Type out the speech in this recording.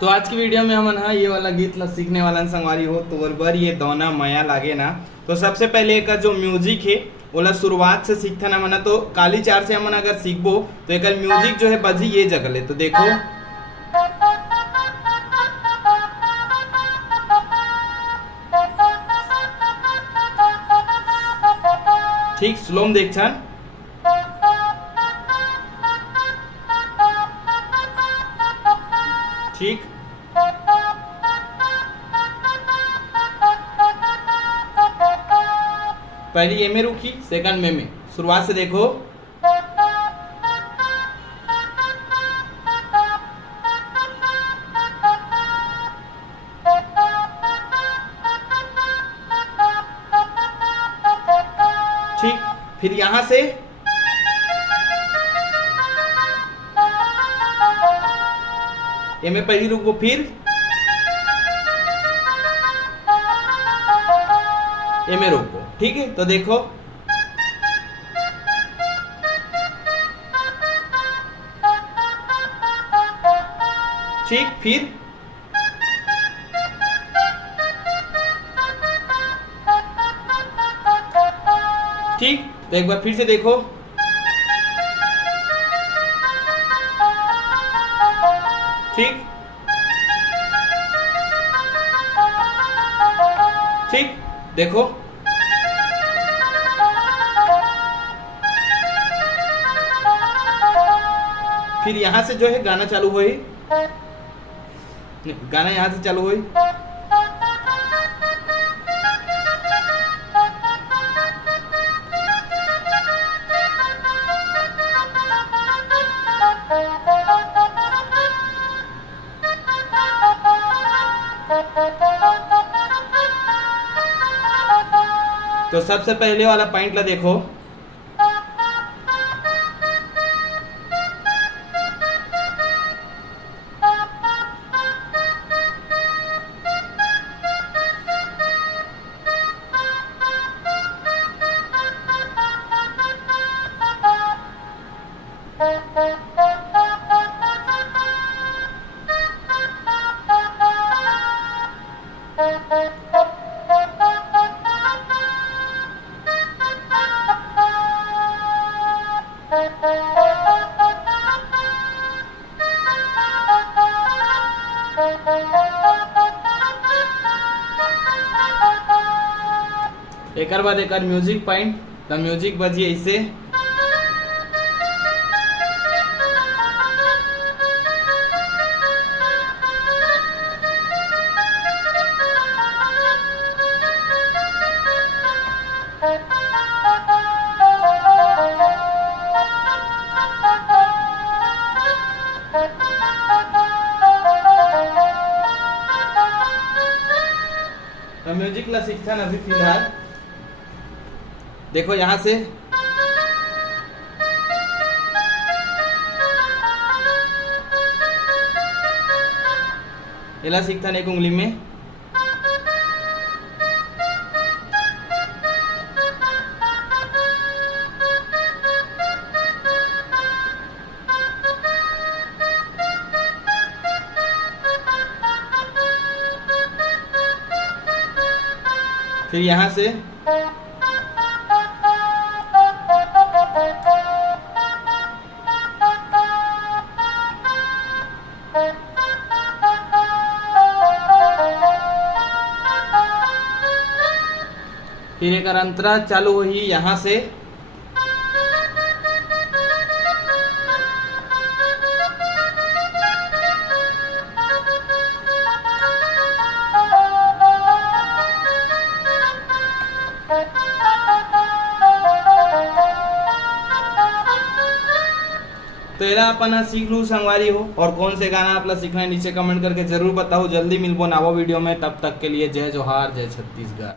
तो आज की वीडियो में हम ये वाला गीत ला सीखने वाला संगवारी हो तो बरबर ये दोना माया लागे ना। तो सबसे पहले एक जो म्यूजिक है ओला शुरुआत से सीखता ना मना, तो काली चार से हम अगर सीखबो तो एक म्यूजिक जो है बजी ये जगह ले। तो देखो ठीक स्लो में देख छन, ठीक पहली ए में रुकी, सेकंड में शुरुआत से देखो ठीक। फिर यहां से ए में पहली रुको, फिर ए में रोको, ठीक है। तो देखो ठीक, फिर ठीक। तो एक बार फिर से देखो, ठीक ठीक देखो फिर यहां से जो है गाना चालू हुई, गाना यहां से चालू हुई, तो सबसे पहले वाला पॉइंट ला देखो, एक बाद एक म्यूजिक पॉइंट, द म्यूजिक बजिए इसे, तो म्यूजिक ला सीखता ना अभी फिलहाल देखो यहां से इला सीखता ना एक उंगली में, फिर यहां से फिर एक अंतरा चालू हुई यहां से, तो एला अपन सीख लू संगवारी हो। और कौन से गाना आप सीखना है नीचे कमेंट करके जरूर बताओ। जल्दी मिलबो नवा वीडियो में, तब तक के लिए जय जोहार, जय छत्तीसगढ़।